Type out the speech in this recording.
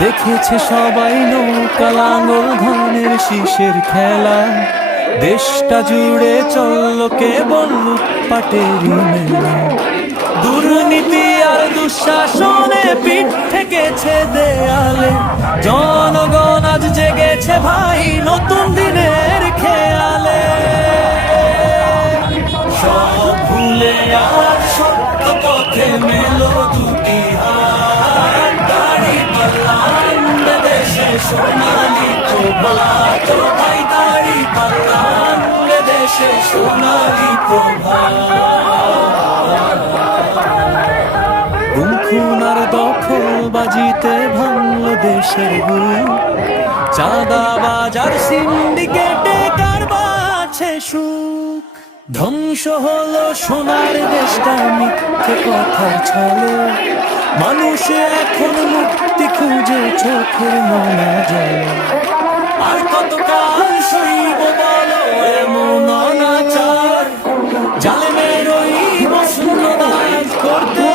দেখেছে সবাই নৌকা লাঙ্গল ধানের শীষের খেলা, দেশটা জুড়ে চলল কেবল লুটপাটেরই মেলা। দুর্নীতি আর দুঃশাসনে পিঠ ঠেকেছে দেয়ালে, জনগণ আজ জেগেছে ভাই নতুন দিনের খেয়ালে। সব ভুলে আর সত্য পথে মেলো দুটি হাত, দাড়ি পাল্লা আনবে দেশে সোনালি প্রভাত। ভাই দাড়ি পাল্লা আনবে দেশে সোনালি প্রভাত। খুন আর দখল বাজিতে ভাঙল দেশের বুক, চাঁদাবাজার সিন্ডিকেটে কারবার আছে সুখ। ধ্বংস হলো সোনার দেশটা মিথ্যে কথার ছলে, মানুষে এখন মুক্তি খুঁজে চোখের নোনা জলে। আর কতকাল সইব বলো এমন অনাচার, জালেমের ওই বসুন্ধরা করতে